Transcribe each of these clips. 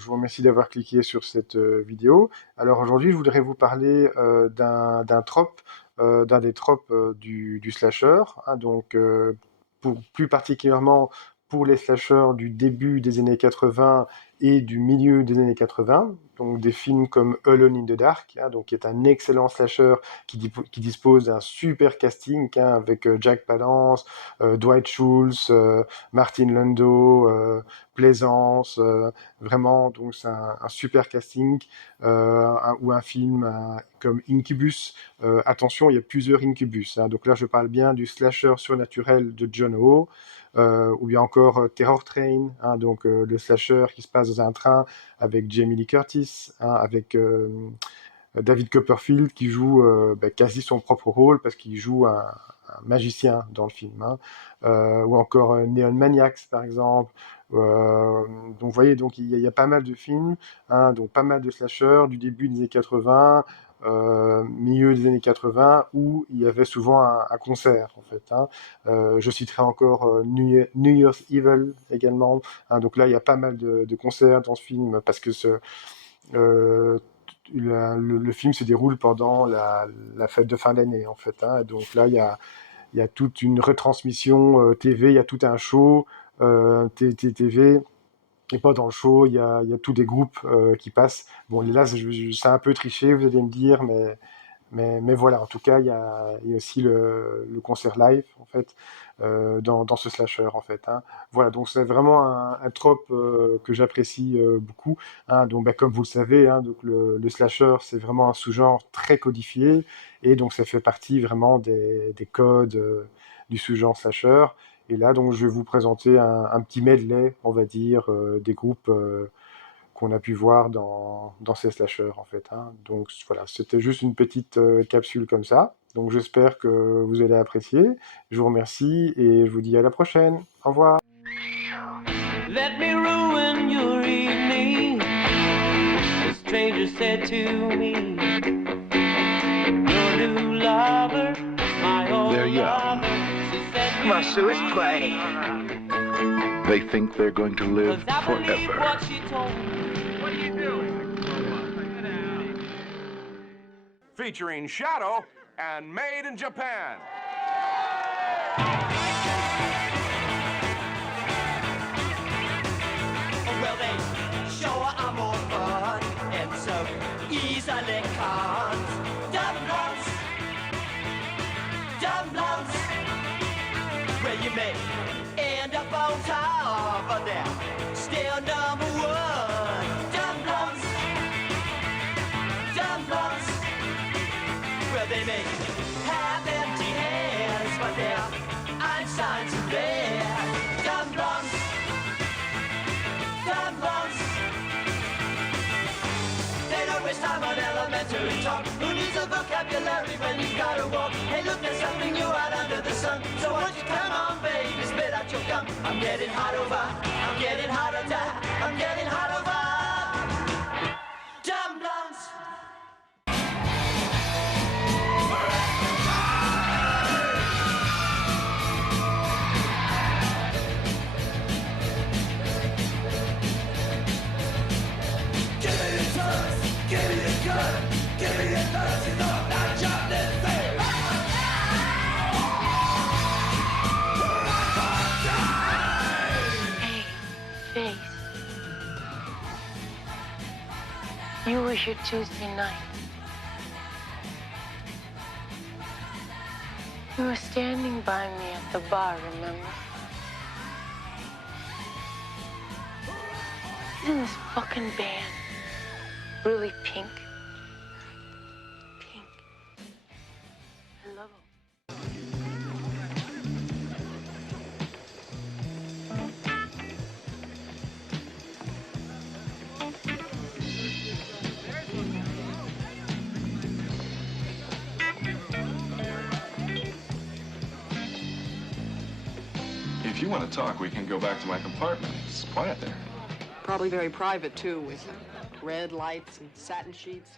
je vous remercie d'avoir cliqué sur cette vidéo. Alors aujourd'hui, je voudrais vous parler d'un trope, d'un des tropes du slasher, hein, donc plus particulièrement pour les slashers du début des années 80 et du milieu des années 80, donc des films comme Alone in the Dark, hein, donc qui est un excellent slasher qui dispose d'un super casting, hein, avec Jack Palance, Dwight Schultz, Martin Landau, Plaisance, vraiment, donc c'est un super casting, ou un film comme Incubus. Attention, il y a plusieurs Incubus, hein, donc là je parle bien du slasher surnaturel de John Ho, ou il y a encore Terror Train, hein, donc le slasher qui se passe dans un train avec Jamie Lee Curtis, hein, avec David Copperfield qui joue quasi son propre rôle parce qu'il joue un magicien dans le film, hein. Ou encore Neon Maniacs par exemple. Donc vous voyez, donc il y a pas mal de films, hein, donc pas mal de slashers du début des années 80, milieu des années 80, où il y avait souvent un concert en fait, hein. Je citerai encore New Year's Evil également, hein, donc là il y a pas mal de concerts dans ce film parce que euh, le film se déroule pendant la fête de fin d'année en fait, hein. Donc là il y a toute une retransmission TV, il y a tout un show TV. Et pas dans le show, il y a tous des groupes qui passent. Bon, là, c'est un peu triché, vous allez me dire, mais voilà, en tout cas, il y a aussi le concert live, en fait, dans ce slasher, en fait, hein. Voilà, donc c'est vraiment un trope que j'apprécie beaucoup, hein. Donc, comme vous le savez, hein, donc le slasher, c'est vraiment un sous-genre très codifié, et donc ça fait partie vraiment des codes du sous-genre slasher. Et là, donc, je vais vous présenter un petit medley, on va dire, des groupes qu'on a pu voir dans ces slashers, en fait, hein. Donc voilà, c'était juste une petite capsule comme ça. Donc j'espère que vous allez apprécier. Je vous remercie et je vous dis à la prochaine. Au revoir. Let me ruin your evening. The stranger said to me, your new lover, my old They're young. lover. She said, Come on, Sue, it's play. They think they're going to live 'cause I believe forever. what she told me. What are you doing? Featuring Shadow and Made in Japan. Well, they sure are more fun and so easily cons. Dumb blunts, well, you may end up on top, but they're still number one. Dumb blunts, well, they may have empty hands, but they're Einstein's in there. Dumb blunts. They don't waste time on elementary talk. Who needs a vocabulary when you gotta walk? Hey, look, there's something new out under the sun. So won't you come on, baby, spit out your gum. I'm getting hot over, I'm getting hot under, I'm getting hot over. Dumb blunts. Hey, Face. You was your Tuesday night. You were standing by me at the bar, remember? Isn't this fucking band really pink? Pink. I love 'em. If you want to talk, we can go back to my compartment. It's quiet there. Probably very private, too, with red lights and satin sheets.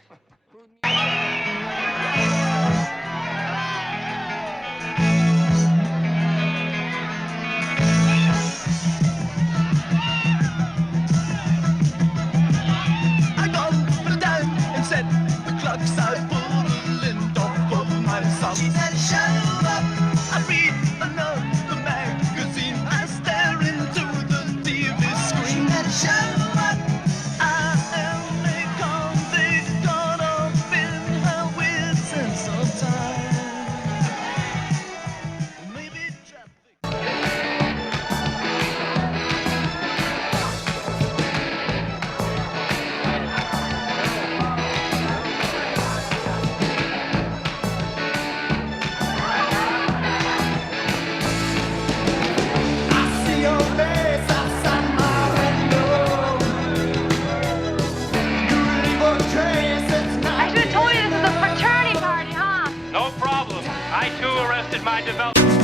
No problem. I too arrested my development.